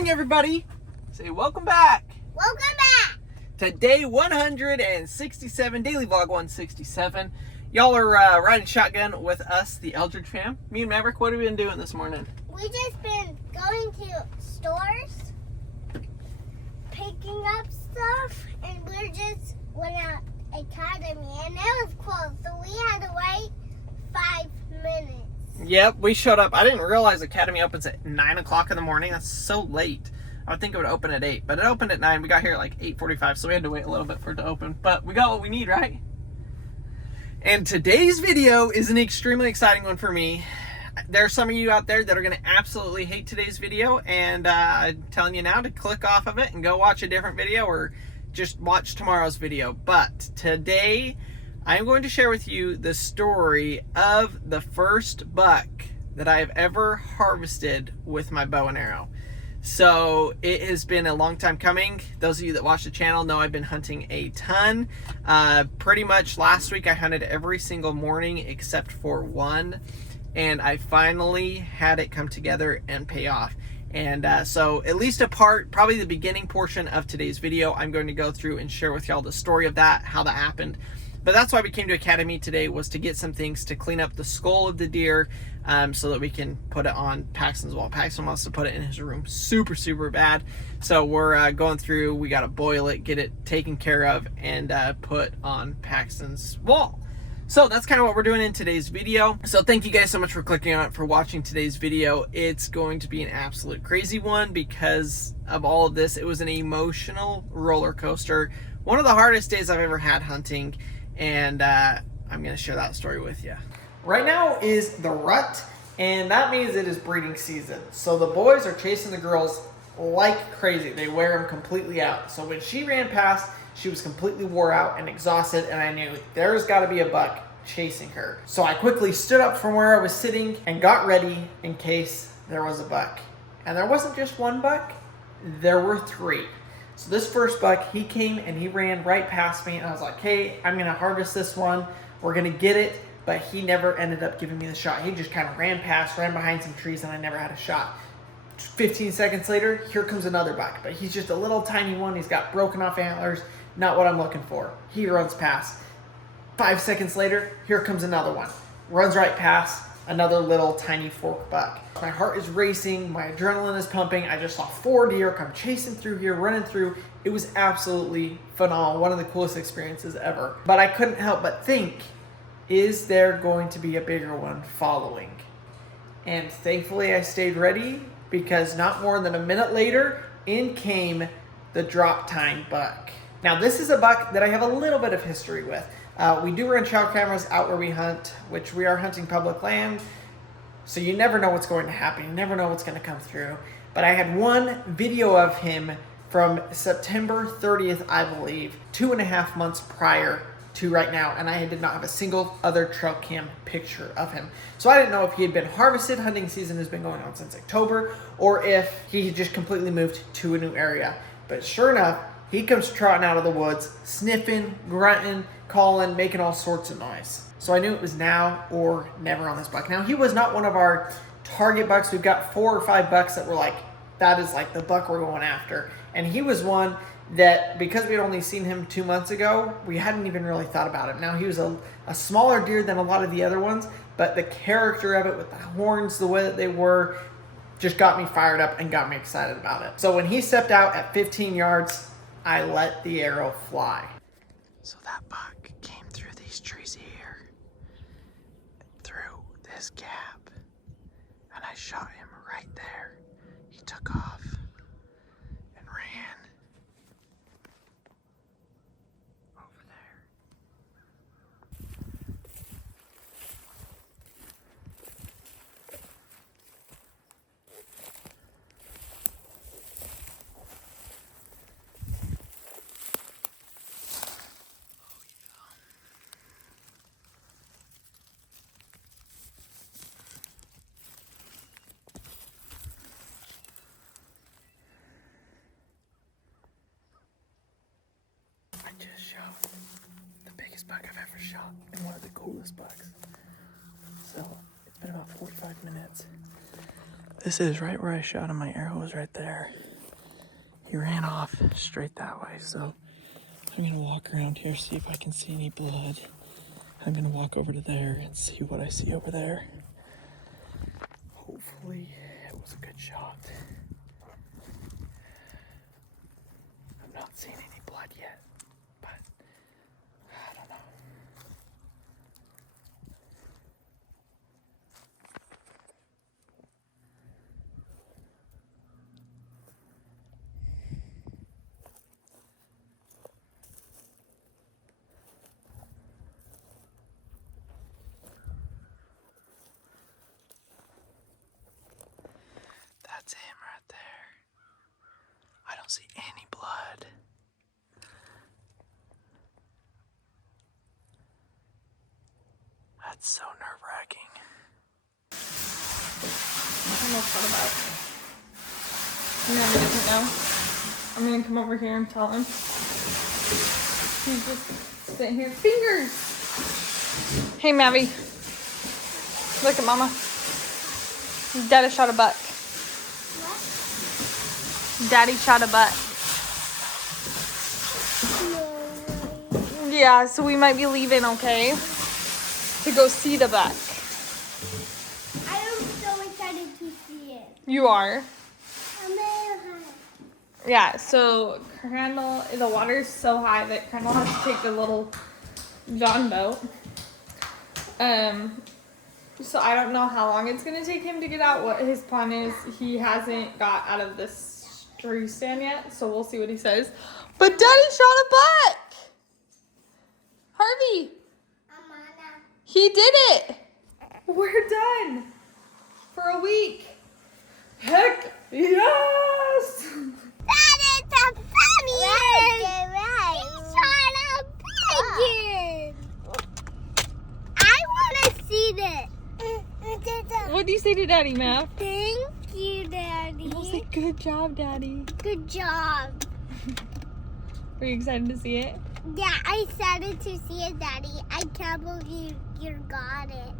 morning, everybody. Say welcome back. Welcome back to day 167, daily vlog 167. Y'all are riding shotgun with us, the Eldredge Fam. Me and Maverick, what have we been doing this morning? We just been going to stores, picking up stuff, and we're just went out academy, and it was close, so we had to wait 5 minutes. Yep, we showed up. I didn't realize Academy opens at 9 o'clock in the morning. That's so late. I would think it would open at 8, but it opened at 9. We got here at like 8:45, so we had to wait a little bit for it to open. But we got what we need, right? And today's video is an extremely exciting one for me. There are some of you out there that are going to absolutely hate today's video, and I'm telling you now to click off of it and go watch a different video or just watch tomorrow's video. But today, I'm going to share with you the story of the first buck that I have ever harvested with my bow and arrow. So it has been a long time coming. Those of you that watch the channel know I've been hunting a ton. Pretty much last week I hunted every single morning except for one, and I finally had it come together and pay off. And so at least a part, probably the beginning portion of today's video, I'm going to go through and share with y'all the story of that, how that happened. But that's why we came to Academy today, was to get some things to clean up the skull of the deer so that we can put it on Paxton's wall. Paxton wants to put it in his room super, super bad. So we're going through, we got to boil it, get it taken care of, and put on Paxton's wall. So that's kind of what we're doing in today's video. So thank you guys so much for clicking on it, for watching today's video. It's going to be an absolute crazy one because of all of this. It was an emotional roller coaster. One of the hardest days I've ever had hunting. And I'm going to share that story with you. Right now is the rut, and that means it is breeding season. So the boys are chasing the girls like crazy. They wear them completely out. So when she ran past, she was completely wore out and exhausted, and I knew there's got to be a buck chasing her. So I quickly stood up from where I was sitting and got ready in case there was a buck. And there wasn't just one buck, there were three. So this first buck, he came and he ran right past me, and I was like, hey, I'm going to harvest this one. We're going to get it. But he never ended up giving me the shot. He just kind of ran past, ran behind some trees, and I never had a shot. 15 seconds later, here comes another buck. But he's just a little tiny one. He's got broken off antlers. Not what I'm looking for. He runs past. 5 seconds later, here comes another one. Runs right past. Another little tiny fork buck. My heart is racing, my adrenaline is pumping. I just saw 4 deer come chasing through here, running through. It was absolutely phenomenal. One of the coolest experiences ever. But I couldn't help but think, is there going to be a bigger one following? And thankfully I stayed ready, because not more than a minute later, in came the drop time buck. Now this is a buck that I have a little bit of history with. We do run trail cameras out where we hunt, which we are hunting public land. So you never know what's going to happen. You never know what's going to come through. But I had one video of him from September 30th, I believe, 2.5 months prior to right now. And I did not have a single other trail cam picture of him. So I didn't know if he had been harvested. Hunting season has been going on since October, or if he had just completely moved to a new area. But sure enough, he comes trotting out of the woods, sniffing, grunting, calling, making all sorts of noise. So I knew it was now or never on this buck. Now, he was not one of our target bucks. We've got 4 or 5 bucks that were like, that is like the buck we're going after. And he was one that, because we had only seen him 2 months ago, we hadn't even really thought about him. Now, he was a smaller deer than a lot of the other ones, but the character of it with the horns, the way that they were, just got me fired up and got me excited about it. So when he stepped out at 15 yards, I let the arrow fly. So that buck came through these trees here, through this gap, and I shot him right there. He took off and ran over there. I just shot the biggest buck I've ever shot and one of the coolest bucks. So it's been about 45 minutes. This is right where I shot him. My arrow was right there. He ran off straight that way, so I'm gonna walk around here, see if I can see any blood. I'm gonna walk over to there and see what I see over there. Hopefully it was a good shot. I'm not seeing any blood yet, but I don't know. That's him right there. I don't see any blood. That's so nerve-wracking. I'm gonna talk about it. You know he doesn't know. I'm gonna come over here and tell him. He's just sitting here. Fingers! Hey, Mavi. Look at Mama. Daddy shot a buck. What? Daddy shot a buck. No. Yeah, so we might be leaving, okay? To go see the buck. I am so excited to see it. You are? I'm very high. Yeah, so Crandall, the water's so high that Crandall has to take the little John boat. So I don't know how long it's gonna take him to get out. What his plan is, he hasn't got out of this tree stand yet, so we'll see what he says. But Daddy shot a buck! Harvey! Amana. He did it! We're done! For a week! Heck yes! That is the funniest! Right. He shot a pigeon! I want to see this. What do you say to Daddy, Mav? Thank you, Daddy. We'll say, good job, Daddy. Good job. Are you excited to see it? Yeah, I excited to see it, Daddy. I can't believe you got it.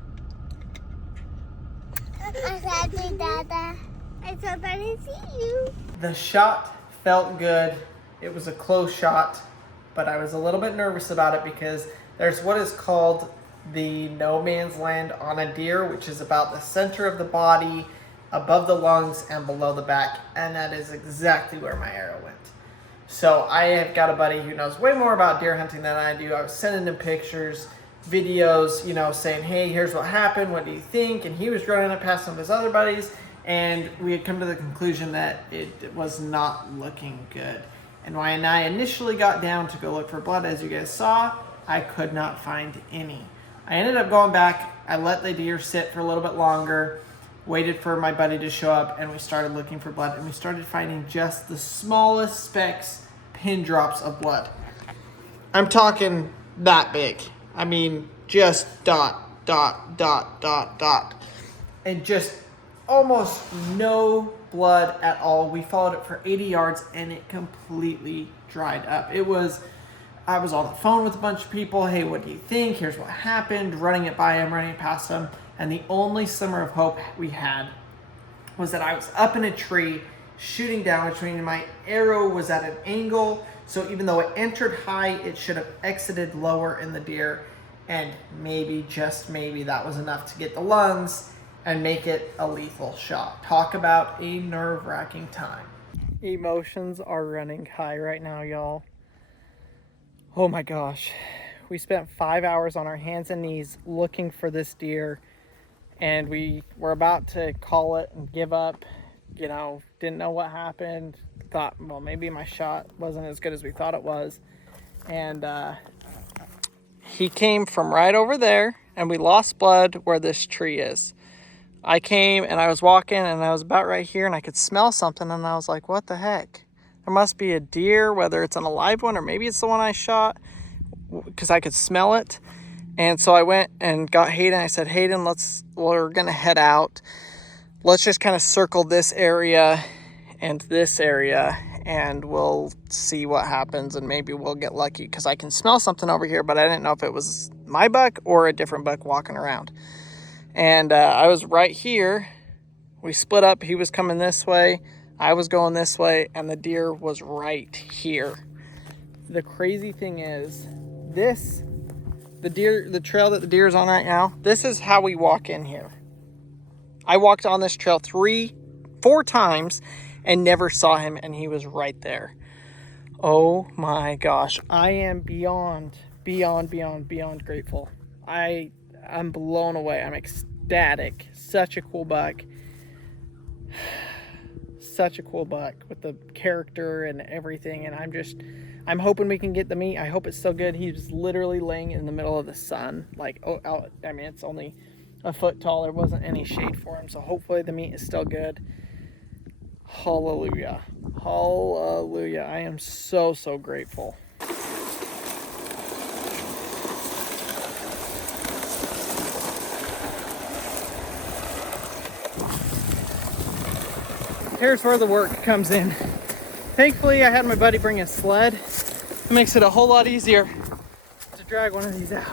I'm happy, Dada. I'm so excited to see you. The shot felt good. It was a close shot, but I was a little bit nervous about it because there's what is called the no man's land on a deer, which is about the center of the body, above the lungs, and below the back, and that is exactly where my arrow went. So I have got a buddy who knows way more about deer hunting than I do. I was sending him pictures, videos, you know, saying, hey, here's what happened, what do you think? And he was running it past some of his other buddies, and we had come to the conclusion that it was not looking good. And when I initially got down to go look for blood, as you guys saw, I could not find any. I ended up going back, I let the deer sit for a little bit longer, waited for my buddy to show up, and we started looking for blood, and we started finding just the smallest specks, pin drops of blood. I'm talking that big. I mean, just dot, dot, dot, dot, dot. And just almost no blood at all. We followed it for 80 yards, and it completely dried up. I was on the phone with a bunch of people. Hey, what do you think? Here's what happened. Running it by him, running it past him. And the only summer of hope we had was that I was up in a tree shooting down, which means my arrow was at an angle. So even though it entered high, it should have exited lower in the deer. And maybe, just maybe, that was enough to get the lungs and make it a lethal shot. Talk about a nerve-wracking time. Emotions are running high right now, y'all. Oh my gosh. We spent 5 hours on our hands and knees looking for this deer, and we were about to call it and give up. You know, didn't know what happened. Thought, well, maybe my shot wasn't as good as we thought it was. And he came from right over there, and we lost blood where this tree is. I came and I was walking, and I was about right here, and I could smell something, and I was like, what the heck? There must be a deer, whether it's an alive one or maybe it's the one I shot, because I could smell it. And so I went and got Hayden. I said, Hayden, we're going to head out. Let's just kind of circle this area and this area, and we'll see what happens, and maybe we'll get lucky, because I can smell something over here, but I didn't know if it was my buck or a different buck walking around. And I was right here. We split up. He was coming this way. I was going this way and the deer was right here. The crazy thing is, the trail that the deer is on right now, this is how we walk in here. I walked on this trail 4 times and never saw him, and he was right there. Oh my gosh. I am beyond grateful. I'm blown away. I'm ecstatic. Such a cool buck. Such a cool buck with the character and everything. And I'm hoping we can get the meat. I hope it's still good. He was literally laying in the middle of the sun. Like, it's only a foot tall. There wasn't any shade for him. So hopefully the meat is still good. Hallelujah. Hallelujah. I am so grateful. Here's where the work comes in. Thankfully, I had my buddy bring a sled. It makes it a whole lot easier to drag one of these out.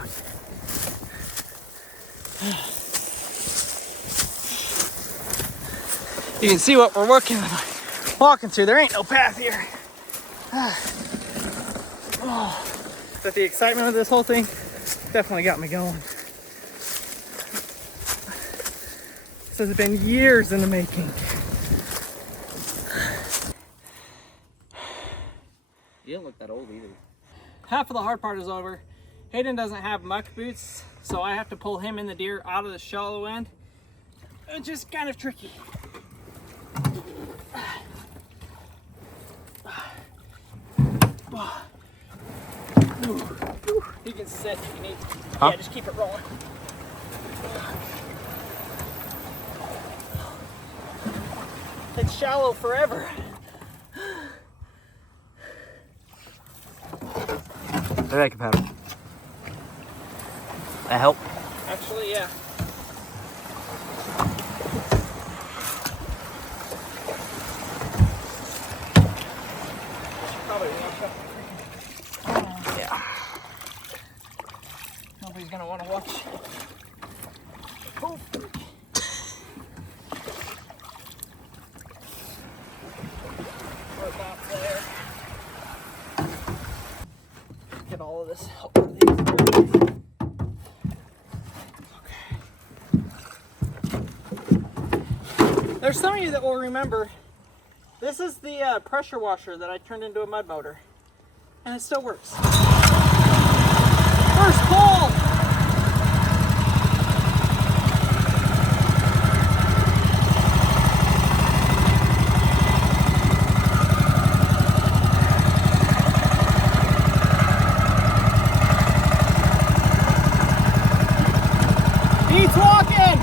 You can see what we're walking through. There ain't no path here. But the excitement of this whole thing definitely got me going. This has been years in the making. You don't look that old either. Half of the hard part is over. Hayden doesn't have muck boots, so I have to pull him and the deer out of the shallow end. It's just kind of tricky. You can sit if you need. Huh? Yeah, just keep it rolling. It's shallow forever. Maybe I can paddle. That help? Actually, yeah. Probably wash up. Yeah. Nobody's gonna want to watch. Oh. We're about there. Get all of this help with these. Okay. There's some of you that will remember, this is the pressure washer that I turned into a mud motor, and it still works. First pull! He's walking!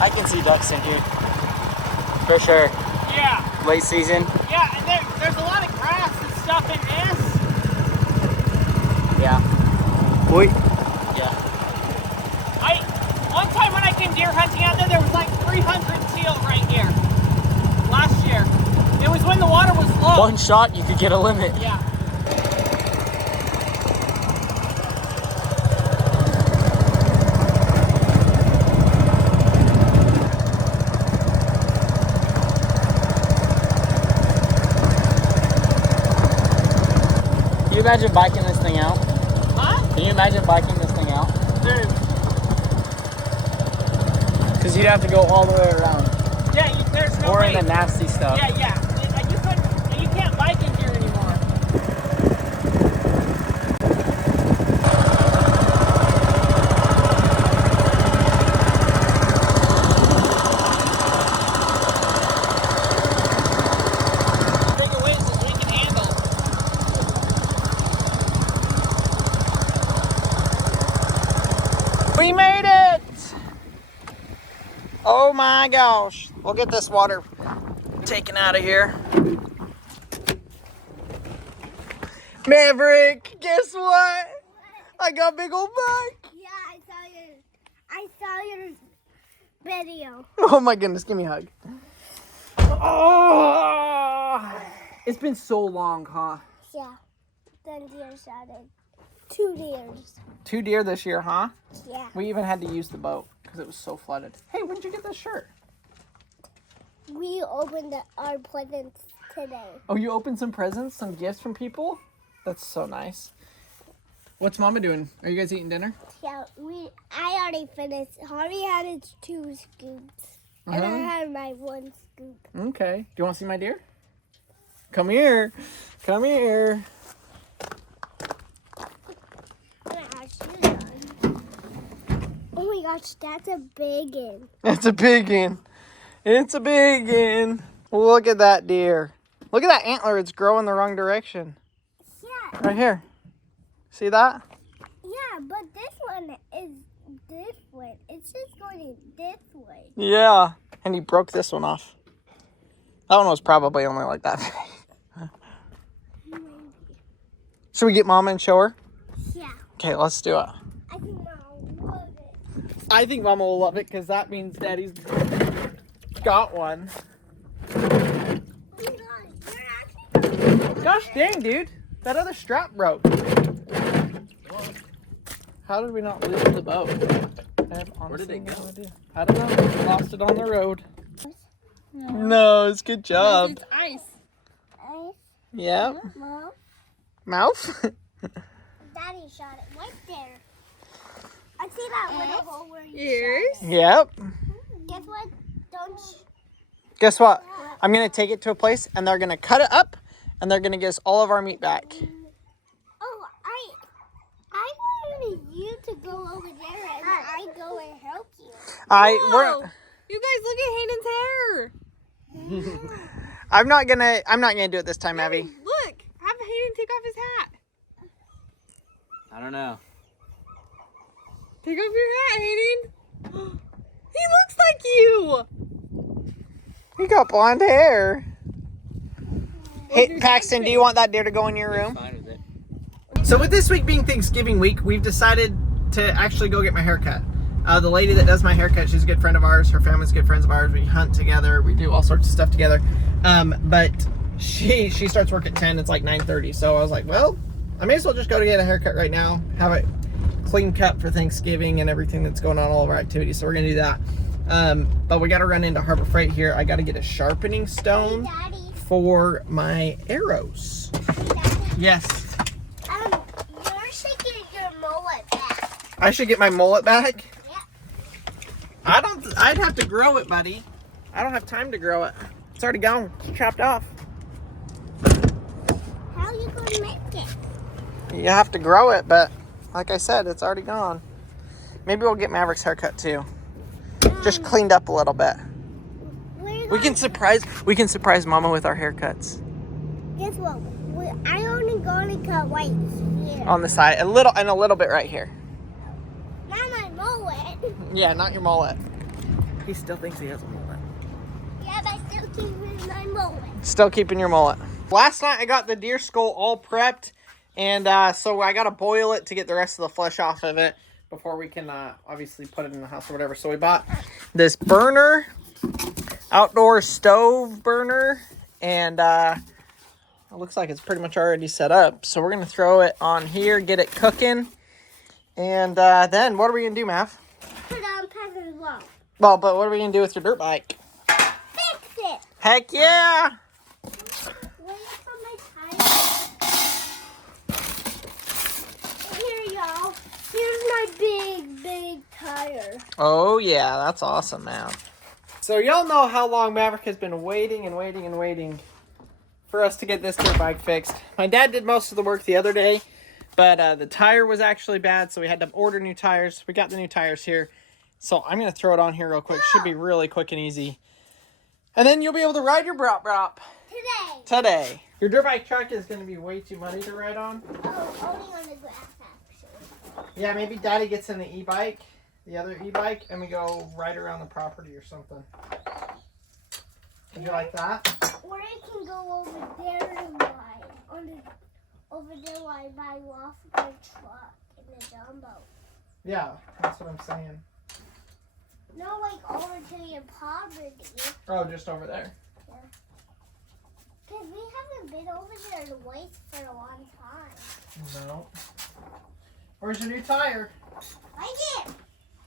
I can see ducks in here. For sure. Yeah. Late season. Yeah, and there's a lot of grass and stuff in this. Yeah. Boy. Yeah. One time when I came deer hunting out there was like 300 teal right here. Last year. It was when the water was low. One shot, you could get a limit. Yeah. Can you imagine biking this thing out? Huh? Can you imagine biking this thing out? Dude. Because you'd have to go all the way around. Yeah, there's no Or way. in the nasty stuff. Yeah. You can't bike in here anymore. Bigger weights as we can handle. We made it! Oh my gosh. We'll get this water taken out of here. Maverick, guess what? I got a big old buck. Yeah, I saw video. Oh my goodness, give me a hug. Oh, it's been so long, huh? Yeah. Then deer shot it. 2 deers. 2 deer this year, huh? Yeah. We even had to use the boat because it was so flooded. Hey, when did you get this shirt? We opened our presents today. Oh, you opened some presents, some gifts from people? That's so nice. What's Mama doing? Are you guys eating dinner? Yeah, I already finished. Harvey had his 2 scoops. And I had my 1 scoop. Okay. Do you want to see my deer? Come here. Come here. Oh my gosh, that's a big one. It's a big one. It's a big one. Look at that deer. Look at that antler. It's growing the wrong direction. Yeah. Right here. See that? Yeah, but this one is different. It's just going this way. Yeah. And he broke this one off. That one was probably only like that big. Should we get Mama and show her? Yeah. Okay, let's do it. I think Mom will love it. I think Mama will love it because that means Daddy's got one. Oh my gosh, you're actually... Gosh dang, dude. That other strap broke. How did we not lose the boat? Where did it go? I don't know. We lost it on the road. No, it's good job. It's ice. Yeah. Mom, Mouth? Daddy shot it right there. I see that little hole where you Ears. shot Yep. it. Guess what? Don't... Guess what? I'm going to take it to a place and they're going to cut it up and they're going to give us all of our meat back. Oh, I wanted you to go over there and I go and help you. Whoa. You guys, look at Hayden's hair. I'm not gonna do it this time, Abby. Look, have Hayden take off his hat. I don't know. Take off your hat, Hayden. He looks like you. You got blonde hair. Hey, Paxton, do you want that deer to go in your room? Fine with it. So with this week being Thanksgiving week, we've decided to actually go get my hair cut. The lady that does my haircut, she's a good friend of ours. Her family's good friends of ours. We hunt together. We do all sorts of stuff together. But she starts work at 10. It's like 9:30. So I was like, well, I may as well just go to get a haircut right now. Have it clean cut for Thanksgiving and everything that's going on, all of our activities. So we're going to do that. But we got to run into Harbor Freight here. I got to get a sharpening stone Daddy. for my arrows. Daddy. Yes. You should get your mullet back. I should get my mullet back? Yeah. I'd have to grow it, buddy. I don't have time to grow it. It's already gone. It's chopped off. How are you going to make it? You have to grow it, but like I said, it's already gone. Maybe we'll get Maverick's haircut too. Just cleaned up a little bit. We can surprise Mama with our haircuts. Guess what? I only going to cut white here. On the side, a little bit right here. Not my mullet. Yeah, not your mullet. He still thinks he has a mullet. Yeah, but I still keep my mullet. Still keeping your mullet. Last night I got the deer skull all prepped, and so I got to boil it to get the rest of the flesh off of it before we can obviously put it in the house or whatever. So we bought this burner, outdoor stove burner, and it looks like it's pretty much already set up. So we're going to throw it on here, get it cooking, and then what are we going to do, Mav? Put on Papa's wall. Well, but what are we going to do with your dirt bike? Fix it. Heck yeah! Wait for my tires. Here, y'all. Here's my big tire. Oh yeah, that's awesome, man. So y'all know how long Maverick has been waiting and waiting and waiting for us to get this dirt bike fixed. My dad did most of the work the other day, but the tire was actually bad, so we had to order new tires. We got the new tires here. So I'm going to throw it on here real quick. Should be really quick and easy. And then you'll be able to ride your brop today. Your dirt bike truck is going to be way too muddy to ride on. Oh, only on the grass, actually. Yeah, maybe Daddy gets in the e-bike, the other e-bike, and we go ride around the property or something. Would you like that? Or I can go over there and ride. Over there while I off the truck in the jumbo. Yeah, that's what I'm saying. No, like over to your property. Oh, just over there. Because we haven't been over there to wait for a long time. No. Where's your new tire? Right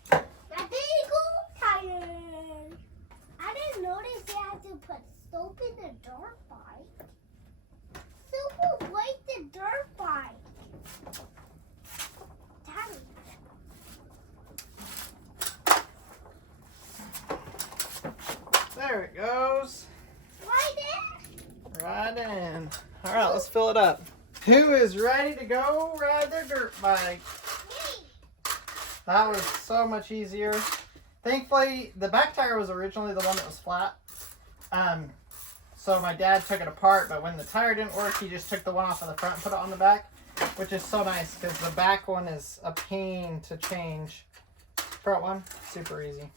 there. My big old tire. I didn't notice you had to put soap in the dirt bike. Soap will break the dirt bike. Daddy. There it goes. Right there. Right in. All right, let's fill it up. Who is ready to go ride their dirt bike? Me. That was so much easier. Thankfully, the back tire was originally the one that was flat. So my dad took it apart, but when the tire didn't work, he just took the one off of the front and put it on the back, which is so nice because the back one is a pain to change. Front one, super easy.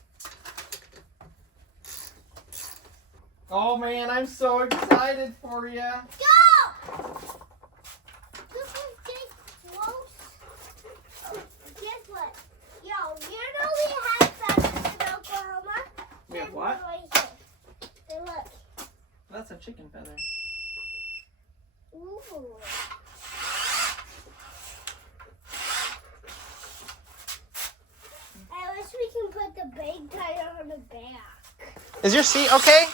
Oh man, I'm so excited for you. Go! This is getting close. Guess what? Yo, you know we have feathers in Oklahoma? We have There's what? one right here. Hey, look. That's a chicken feather. Ooh. I wish we can put the big tire on the back. Is your seat okay?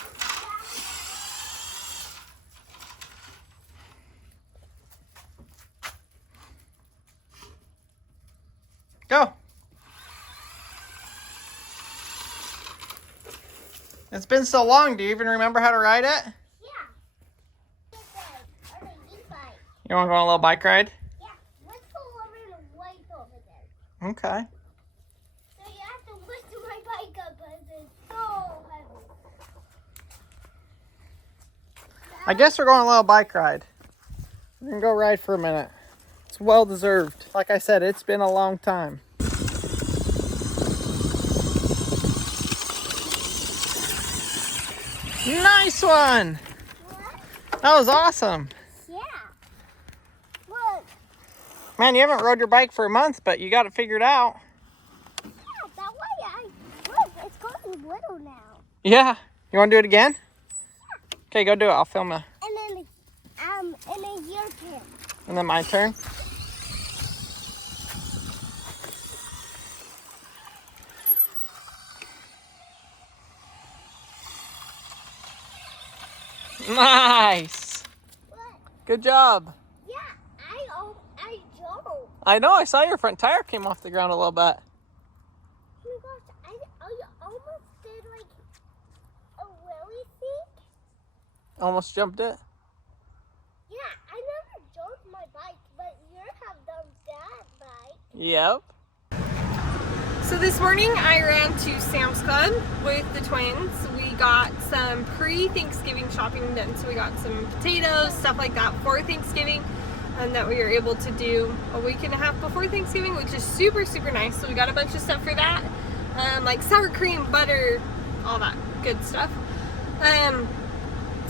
Go. It's been so long. Do you even remember how to ride it? Yeah. On the e-bike. You want to go on a little bike ride? Yeah. Let's go over the white over there. Okay. So you have to lift my bike up because it's so heavy. I guess we're going on a little bike ride. We're going to go ride for a minute. It's well deserved. Like I said, it's been a long time. Nice one! What? That was awesome. Yeah. Look. Man, you haven't rode your bike for a month, but you got it figured out. Yeah, that way look, it's going little now. Yeah. You want to do it again? Okay, go do it. I'll film it. And then your turn. And then my turn. Nice. What? Good job. Yeah, I don't. I know. I saw your front tire came off the ground a little bit. Oh my gosh, I almost did like a wheelie thing. Almost jumped it. Yeah, I never jumped my bike, but you have done that bike. Yep. So this morning I ran to Sam's Club with the twins. We got some pre-Thanksgiving shopping done. So we got some potatoes, stuff like that for Thanksgiving, and that we were able to do a week and a half before Thanksgiving, which is super, super nice. So we got a bunch of stuff for that, like sour cream, butter, all that good stuff. And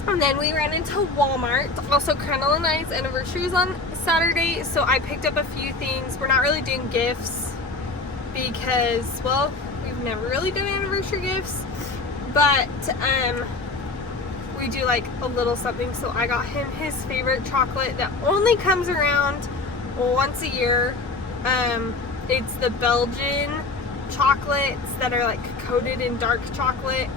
then we ran into Walmart. Also, Crandall and I's anniversary was on Saturday, so I picked up a few things. We're not really doing gifts because, well, we've never really done anniversary gifts, but we do like a little something. So I got him his favorite chocolate that only comes around once a year. It's the Belgian chocolates that are like coated in dark chocolate.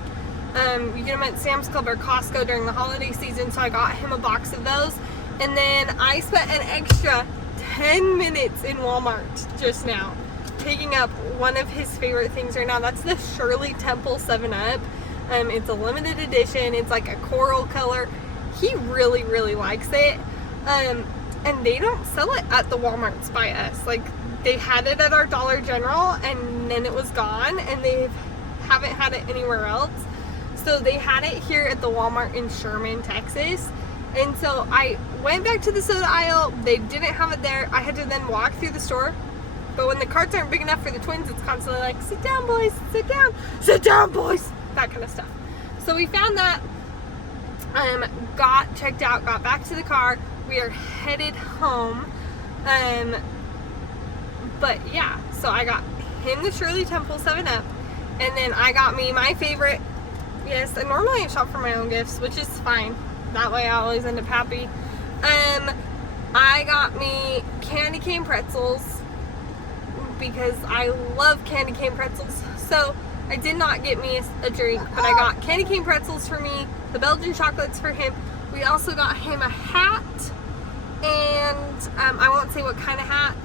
You get them at Sam's Club or Costco during the holiday season, so I got him a box of those. And then I spent an extra 10 minutes in Walmart just now picking up one of his favorite things right now. That's the Shirley Temple 7-Up. It's a limited edition. It's like a coral color. He really, really likes it. And they don't sell it at the Walmarts by us. Like, they had it at our Dollar General and then it was gone, and they haven't had it anywhere else. So they had it here at the Walmart in Sherman, Texas. And so I went back to the soda aisle. They didn't have it there. I had to then walk through the store. But when the carts aren't big enough for the twins, it's constantly like, sit down, boys, sit down, boys, that kind of stuff. So we found that, got checked out, got back to the car. We are headed home. But yeah, so I got him the Shirley Temple 7-Up. And then I got me my favorite. Yes, and normally I shop for my own gifts, which is fine. That way I always end up happy. I got me candy cane pretzels because I love candy cane pretzels. So I did not get me a drink, but I got candy cane pretzels for me, the Belgian chocolates for him. We also got him a hat, and I won't say what kind of hat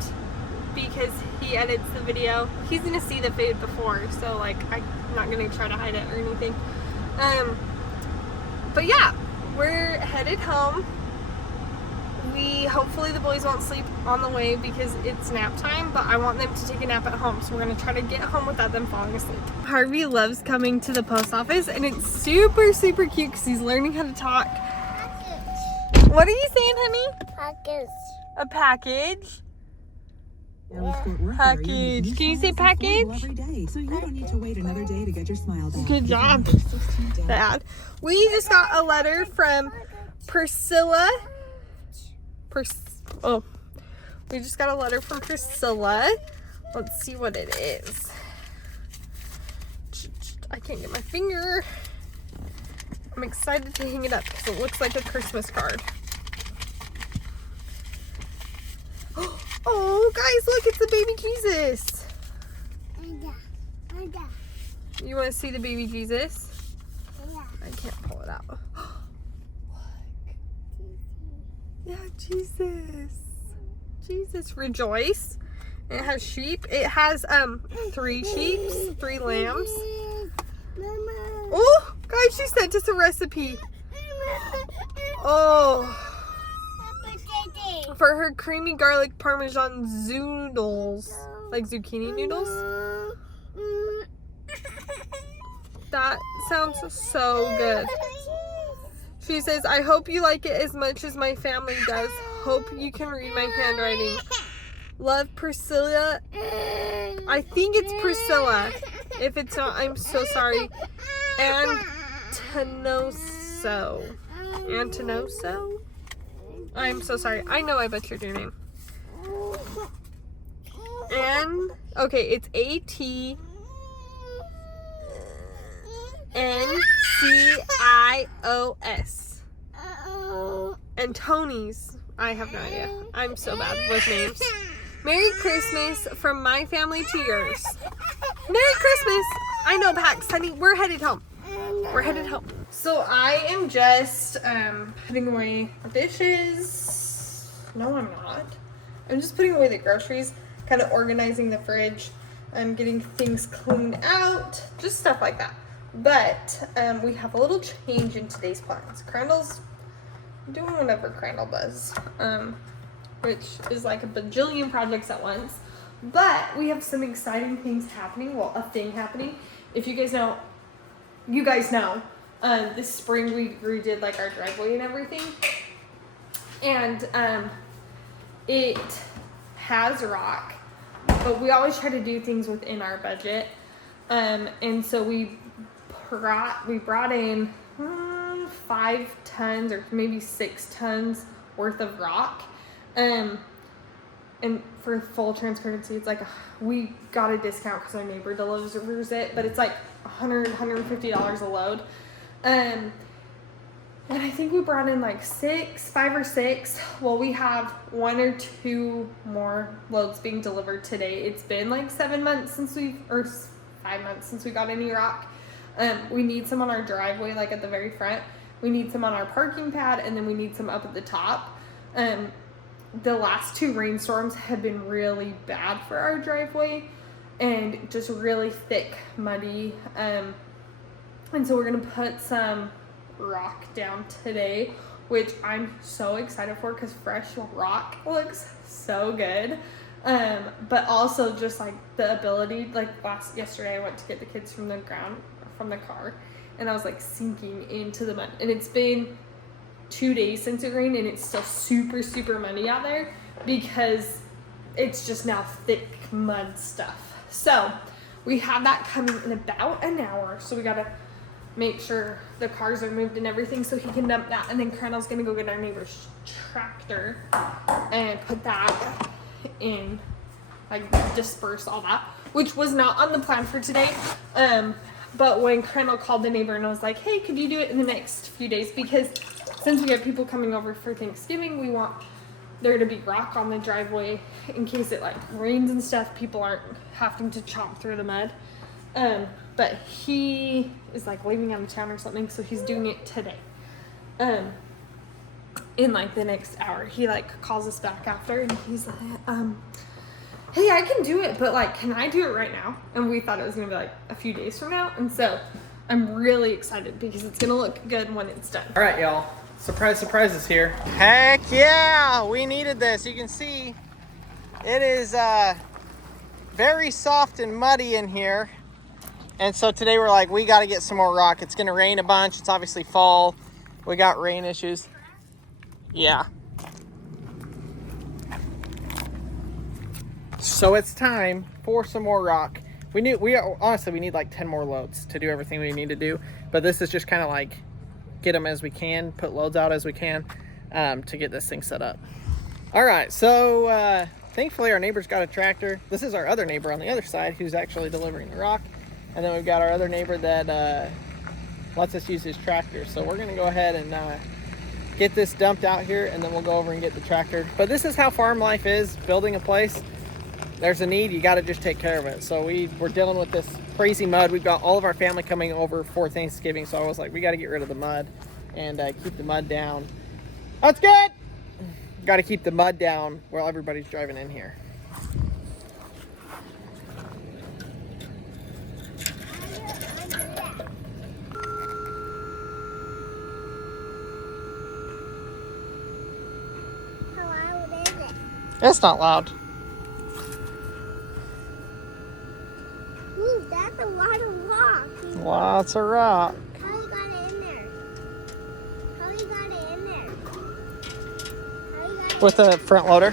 because he edits the video. He's gonna see the food before, so like I'm not gonna try to hide it or anything. But yeah, we're headed home. Hopefully the boys won't sleep on the way because it's nap time, but I want them to take a nap at home, so we're gonna try to get home without them falling asleep. Harvey loves coming to the post office, and it's super cute because he's learning how to talk. What are you saying, honey? Package. A package? Package. Can you say package? Every day, so you don't need to wait another day to get your smile back. Good job, Dad. We just got a letter from Priscilla. We just got a letter from Priscilla. Let's see what it is. I can't get my finger. I'm excited to hang it up because it looks like a Christmas card. Oh, guys, look, it's the baby Jesus. You want to see the baby Jesus? I can't pull it out. Look. Yeah, Jesus. Jesus, rejoice. It has sheep. It has 3 sheep, 3 lambs. Oh, guys, she sent us a recipe. Oh. For her creamy garlic parmesan zoodles. Like zucchini noodles. That sounds so good. She says, I hope you like it as much as my family does. Hope you can read my handwriting. Love, Priscilla. I think it's Priscilla. If it's not, I'm so sorry. Antinoso? I'm so sorry. I know I butchered your name. And, okay, it's ATNCIOS. And Tony's. I have no idea. I'm so bad with names. Merry Christmas from my family to yours. Merry Christmas. I know, Pax, honey. We're headed home. We're headed home. So I am just putting away dishes. No, I'm not. I'm just putting away the groceries, kind of organizing the fridge. I'm getting things cleaned out, just stuff like that. But we have a little change in today's plans. Crandall's doing whatever Crandall does, which is like a bajillion projects at once. But we have some exciting things happening. Well, a thing happening. If you guys know, this spring we redid like our driveway and everything. And it has rock, but we always try to do things within our budget. And so we brought in 5 tons or maybe 6 tons worth of rock. And for full transparency, it's like we got a discount because our neighbor delivers it, but it's like $150 a load. And I think we brought in like 5 or 6. Well, we have 1 or 2 more loads being delivered today. It's been like 5 months since we got any rock. We need some on our driveway, like at the very front. We need some on our parking pad, and then we need some up at the top. The last 2 rainstorms have been really bad for our driveway and just really thick, muddy. And so we're gonna put some rock down today, which I'm so excited for because fresh rock looks so good. But also just like the ability, like yesterday I went to get the kids from the car, and I was like sinking into the mud, and it's been 2 days since it rained, and it's still super muddy out there because it's just now thick mud stuff. So we have that coming in about an hour, so we gotta make sure the cars are moved and everything so he can dump that. And then Crandall's gonna go get our neighbor's tractor and put that in, like disperse all that. which was not on the plan for today. But when Crandall called the neighbor and was like, hey, could you do it in the next few days? Because since we have people coming over for Thanksgiving, we want there to be rock on the driveway in case it like rains and stuff. People aren't having to chomp through the mud. But he is like leaving out of town or something, so he's doing it today. In like the next hour, he like calls us back after and he's like, hey, I can do it, but like, can I do it right now? And we thought it was gonna be like a few days from now, and so I'm really excited because it's gonna look good when it's done. All right, y'all. Surprise, surprise is here. Heck yeah, we needed this. You can see it is very soft and muddy in here. And so today we're like, we got to get some more rock. It's going to rain a bunch. It's obviously fall. We got rain issues. Yeah. So it's time for some more rock. Honestly, we need like 10 more loads to do everything we need to do. But this is just kind of like get them as we can, put loads out as we can to get this thing set up. All right, so thankfully our neighbor's got a tractor. This is our other neighbor on the other side who's actually delivering the rock. And then we've got our other neighbor that lets us use his tractor. So we're gonna go ahead and get this dumped out here, and then we'll go over and get the tractor. But this is how farm life is, building a place. There's a need, you gotta just take care of it. So we're dealing with this crazy mud. We've got all of our family coming over for Thanksgiving, so I was like, we gotta get rid of the mud and keep the mud down. That's good! Gotta keep the mud down while everybody's driving in here. It's not loud. Ooh, that's a lot of rock. Lots of rock. How you got it in there? How you got it in there? How you got it With a front loader. I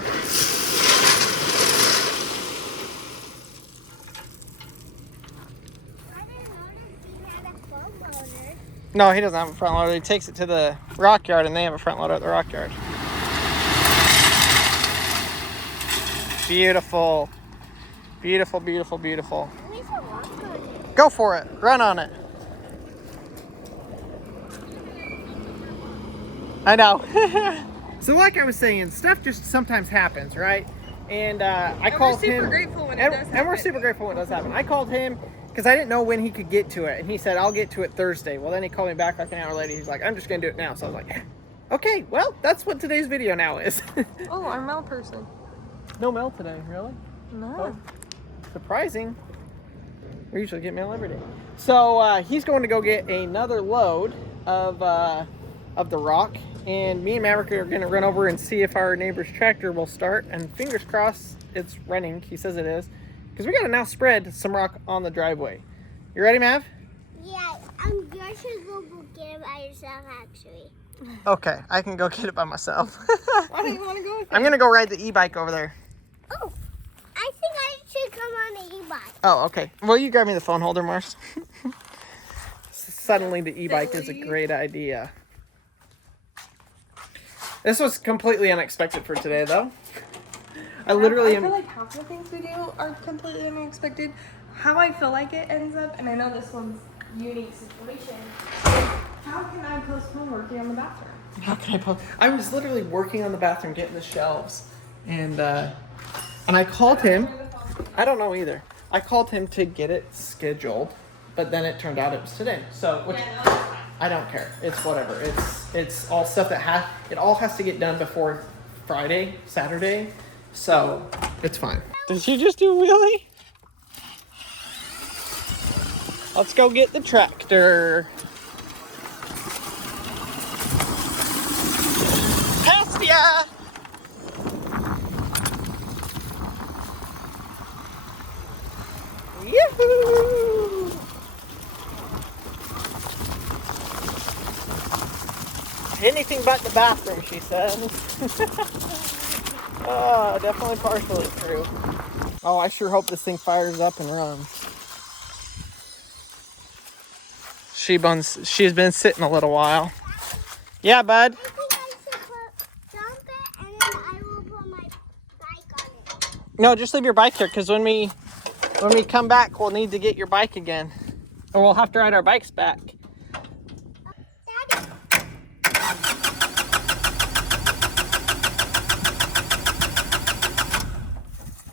didn't notice he had a front loader. No, he doesn't have a front loader. He takes it to the rock yard, and they have a front loader at the rock yard. Beautiful. Beautiful, beautiful, beautiful. We should walk on it. Go for it. Run on it. I know. So like I was saying, stuff just sometimes happens, right? And I called him. We're super grateful when it does happen. And we're super grateful when it does happen. I called him because I didn't know when he could get to it. And he said, I'll get to it Thursday. Well, then he called me back like an hour later. He's like, I'm just going to do it now. So I was like, okay, well, that's what today's video now is. Oh, our mail person. No mail today, really? No. Oh, surprising. We usually get mail every day. So he's going to go get another load of the rock, and me and Maverick are going to run over and see if our neighbor's tractor will start. And fingers crossed, it's running. He says it is, because we got to now spread some rock on the driveway. You ready, Mav? Yeah, you should go get it by yourself, actually. Okay, I can go get it by myself. Why don't you want to go with I'm going to go ride the e-bike over there. Oh, I think I should come on the e-bike. Oh, okay. Well, you grab me the phone holder, Mars. Suddenly the e-bike is a great idea. This was completely unexpected for today, though. I literally I feel like half the things we do are completely unexpected. How I feel like it ends up, and I know this one's a unique situation, how can I postpone working on the bathroom? How can I was literally working on the bathroom, getting the shelves, and I called him. I don't know either. I called him to get it scheduled, but then it turned out it was today. So, which I don't care. It's whatever. It's all stuff that it all has to get done before Friday, Saturday. So it's fine. Did you just do a wheelie? Let's go get the tractor. Past ya! Yoo-hoo! Anything but the bathroom, she says. Oh, definitely partially true. Oh, I sure hope this thing fires up and runs. She's been sitting a little while. Yeah, bud. I think I should dump it, and then I will put my bike on it. No, just leave your bike here, because when we When we come back, we'll need to get your bike again. Or we'll have to ride our bikes back. Daddy.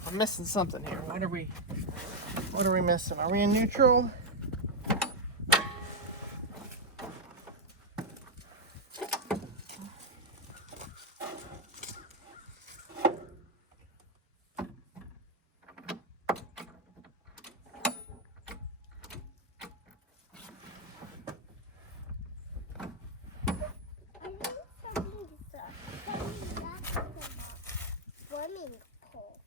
I'm missing something here. What are we missing? Are we in neutral? Swimming pool.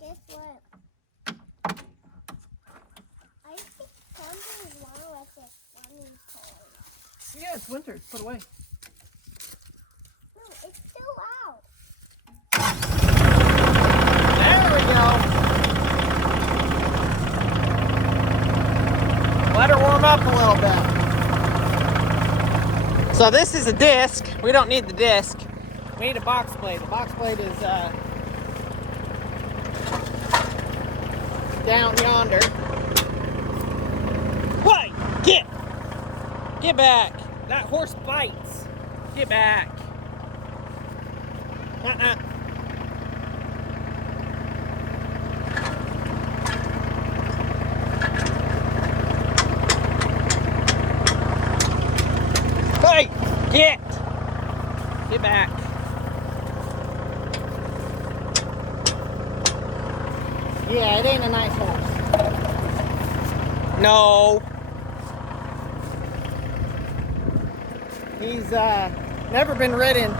Guess what? I think something's wrong with this swimming pool. Yeah, it's winter. Put away. No, it's still out. There we go. Let her warm up a little bit. So this is a disc. We don't need the disc. We need a box blade. The box blade is down yonder. Wait! Get back! That horse bites. Get back. Hey! Get back. Yeah, it ain't a nice horse. No. He's never been ridden,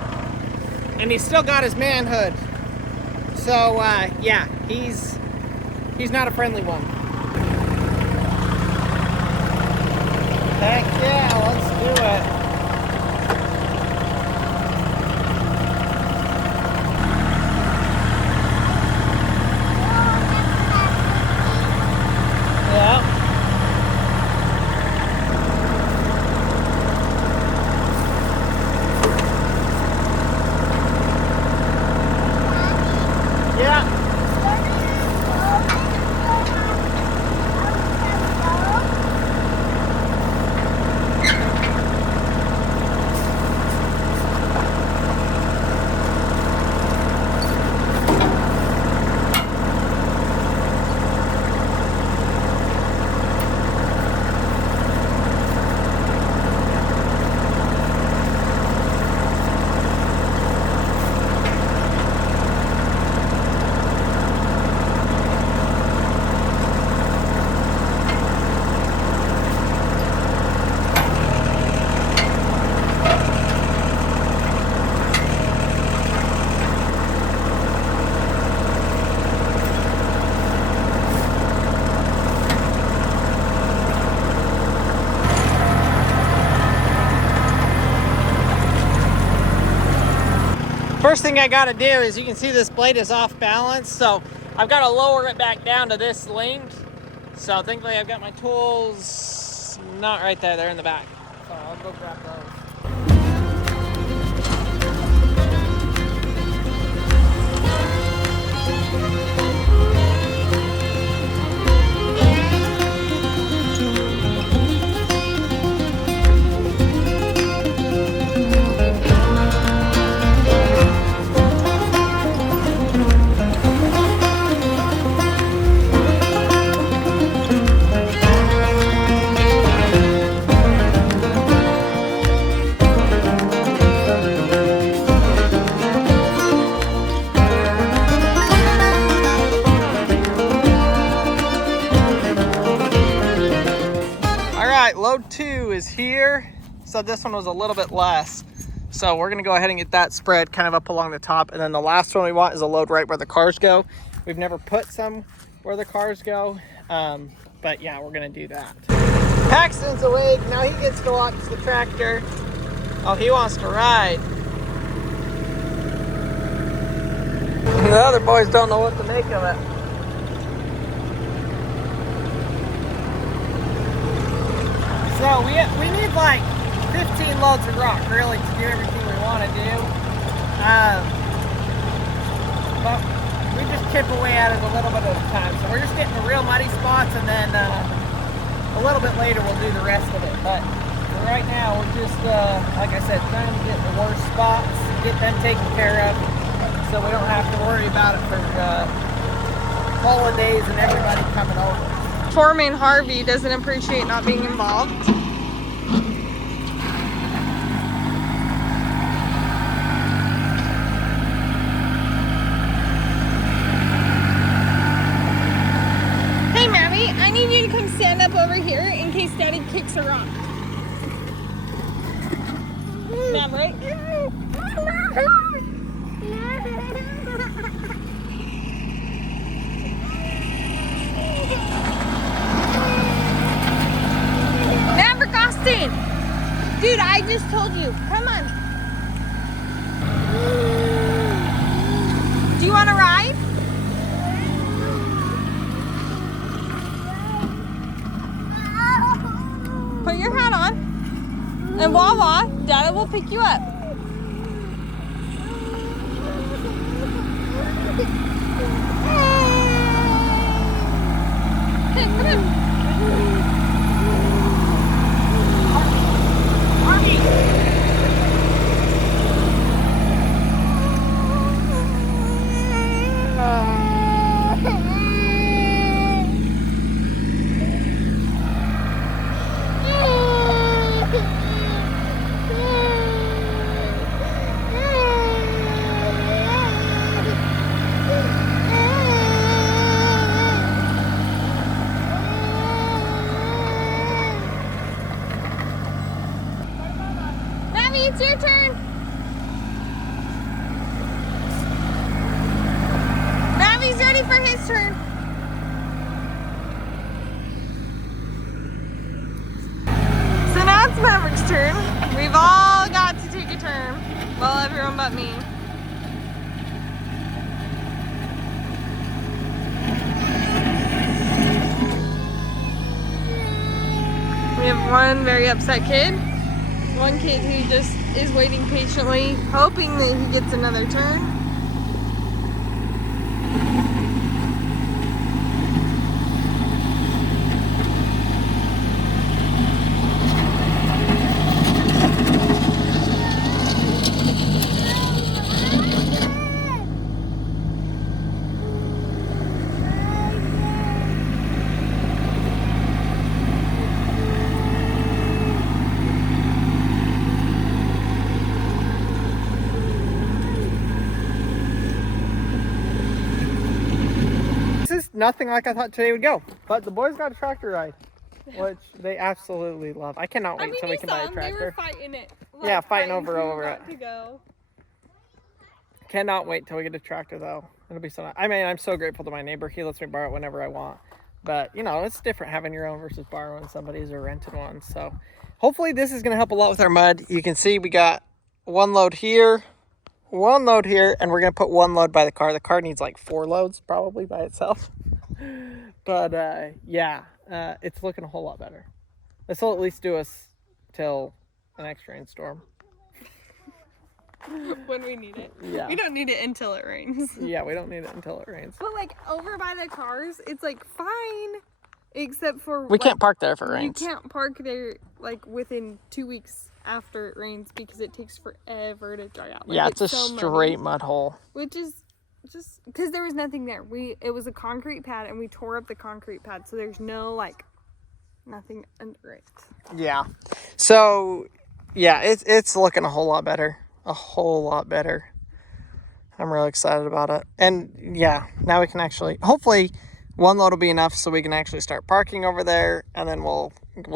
and he's still got his manhood. So yeah, he's not a friendly one. Heck yeah, let's do it. Yeah. Yeah. First thing I gotta do is, you can see this blade is off balance, so I've got to lower it back down to this length. So thankfully I've got my tools not right there, they're in the back. So I'll go grab those. Load 2 is here. So this one was a little bit less. So we're gonna go ahead and get that spread kind of up along the top. And then the last one we want is a load right where the cars go. We've never put some where the cars go. But yeah, we're gonna do that. Paxton's awake, now he gets to watch the tractor. Oh, he wants to ride. The other boys don't know what to make of it. So we need like 15 loads of rock really to do everything we want to do. But we just chip away at it a little bit at a time. So we're just getting the real muddy spots, and then a little bit later we'll do the rest of it. But for right now, we're just, like I said, trying to get the worst spots, get them taken care of, so we don't have to worry about it for holidays and everybody coming over. Foreman Harvey doesn't appreciate not being involved. Hey, Mammy, I need you to come stand up over here in case Daddy kicks a rock. Maverick? Maverick Austin! Dude, I just told you. Come on. Do you want to ride? Put your hat on. And Wawa, Dada will pick you up. Hey, come on. It's your turn. Mavi's ready for his turn. So now it's Maverick's turn. We've all got to take a turn. Well, everyone but me. We have one very upset kid. One kid who just is waiting patiently, hoping that he gets another turn. Nothing like I thought today would go, but the boys got a tractor ride, which they absolutely love. I cannot wait till we can buy a tractor. They were fighting it. Like, yeah, fighting over it. To go. Cannot wait till we get a tractor though. It'll be so nice. I mean, I'm so grateful to my neighbor. He lets me borrow it whenever I want. But you know, it's different having your own versus borrowing somebody's or renting one. So hopefully this is going to help a lot with our mud. You can see we got one load here, and we're going to put one load by the car. The car needs like 4 loads probably by itself. But yeah, it's looking a whole lot better. This will at least do us till the next rainstorm. When we need it. Yeah. We don't need it until it rains. Yeah, we don't need it until it rains. But like over by the cars, it's like fine, except for we can't park there if it rains. You can't park there like within 2 weeks after it rains because it takes forever to dry out. Like, yeah, it's a so straight mud hole. Which is just because there was nothing there. It was a concrete pad and we tore up the concrete pad, so there's no like nothing under it. Yeah. So yeah, it's looking a whole lot better. A whole lot better. I'm really excited about it. And yeah, now we can actually, hopefully one load will be enough so we can actually start parking over there, and then we'll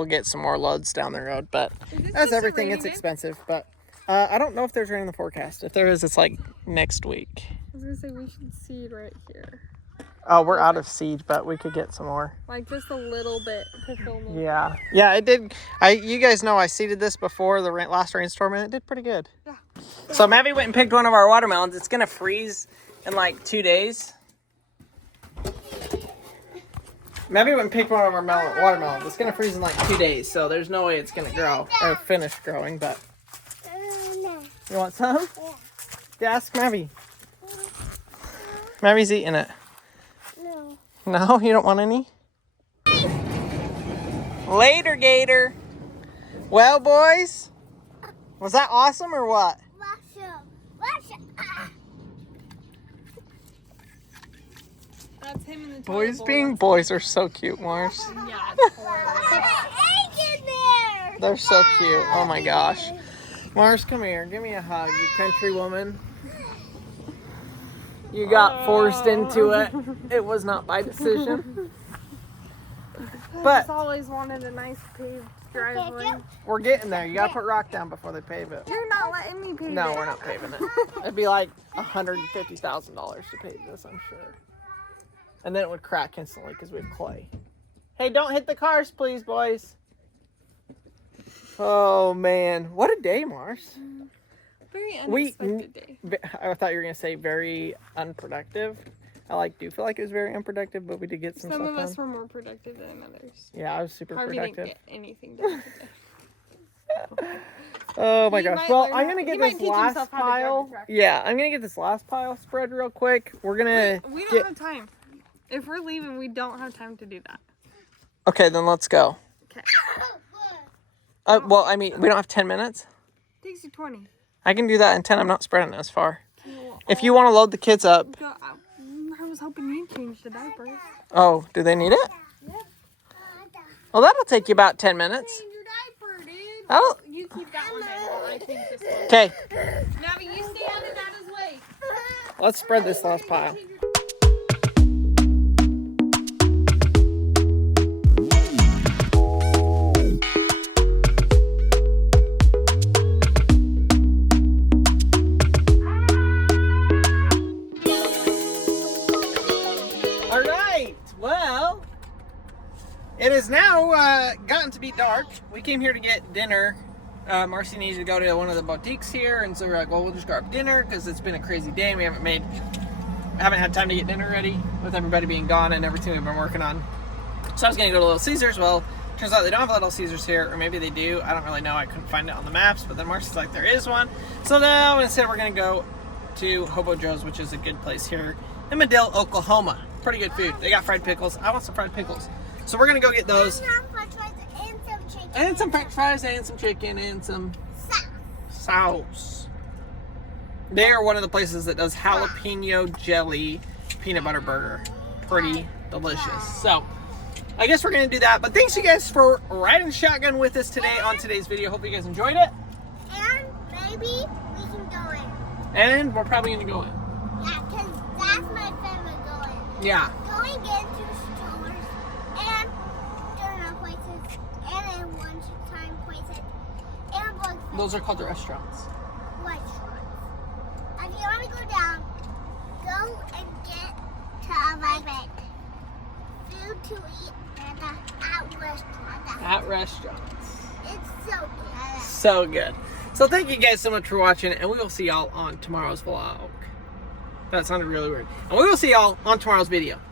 get some more loads down the road. But as everything, it's expensive. But I don't know if there's rain in the forecast. If there is, it's like next week. I was gonna say we should seed right here. Oh, we're out of seed, but we could get some more. Like just a little bit to fill in. Yeah. Yeah, it did. You guys know I seeded this before the last rainstorm, and it did pretty good. Yeah. So Mavi went and picked one of our watermelons. It's going to freeze in like 2 days. Mavi went and picked one of our watermelons. It's going to freeze in like 2 days, so there's no way it's going to grow or finish growing, but... You want some? Yeah. Ask Mavi. Mary's eating it. No. No, you don't want any? Later, Gator. Well, boys, was that awesome or what? That's him in the toilet Boys bowl. being boys are so cute, Mars. Yeah, it's horrible. Egg in there. They're so cute. Oh my gosh. Mars, come here. Give me a hug, you country woman. You got forced into it. It was not by decision. I But just always wanted a nice paved driveway. we're getting there. You gotta put rock down before they pave it. You're not letting me pave No, it. we're not paving it. It'd be like $150,000 to pave this, I'm sure. And then it would crack instantly because we have clay. Hey, don't hit the cars, please, boys. Oh, man. What a day, Mars. Very unexpected day. I thought you were going to say very unproductive. I do feel like it was very unproductive, but we did get some Some stuff of us done. were more productive than others. Yeah, I was super Harvey productive. didn't get anything done today. Oh my He gosh. might Well, learn I'm how- going to he get might this teach last himself how to drive a pile. tractor. Yeah, I'm going to get this last pile spread real quick. We're going to We don't have time. If we're leaving, we don't have time to do that. Okay, then let's go. Okay. Well, I mean, we don't have 10 minutes. Takes you 20. I can do that in 10. I'm not spreading as far. If you want to load the kids up. Go, I was hoping you'd change the diapers. Oh, do they need it? Well, that'll take you about 10 minutes. Change your diaper, dude. Oh. You keep that one there while I take this one. Okay, Navi, you stay out of Dada's way. let's spread this last pile. All right, well, it is now gotten to be dark. We came here to get dinner. Marcy needed to go to one of the boutiques here, and so we're like, well, we'll just grab dinner because it's been a crazy day and we haven't had time to get dinner ready with everybody being gone and everything we've been working on. So I was gonna go to Little Caesars. Well, turns out they don't have Little Caesars here, or maybe they do. I don't really know. I couldn't find it on the maps, but then Marcy's like, there is one. So now instead we're gonna go to Hobo Joe's, which is a good place here in Medill, Oklahoma. Pretty good food. They got fried pickles. I want some fried pickles. So we're gonna go get those. And some french fries and some chicken and some sauce. They are one of the places that does jalapeno jelly peanut butter burger. Pretty delicious. So I guess we're gonna do that. But thanks you guys for riding shotgun with us today on today's video. Hope you guys enjoyed it. And maybe we can go in. And we're probably gonna go in. Yeah, because that's my favorite going. Yeah. Going into stores and dinner places and in lunchtime places and book Those are called the restaurants. restaurants. If you want to go down, go and get to food to eat at restaurants. At restaurants. It's so good. So good. So thank you guys so much for watching, and we will see y'all on tomorrow's vlog. That sounded really weird. And we will see y'all on tomorrow's video.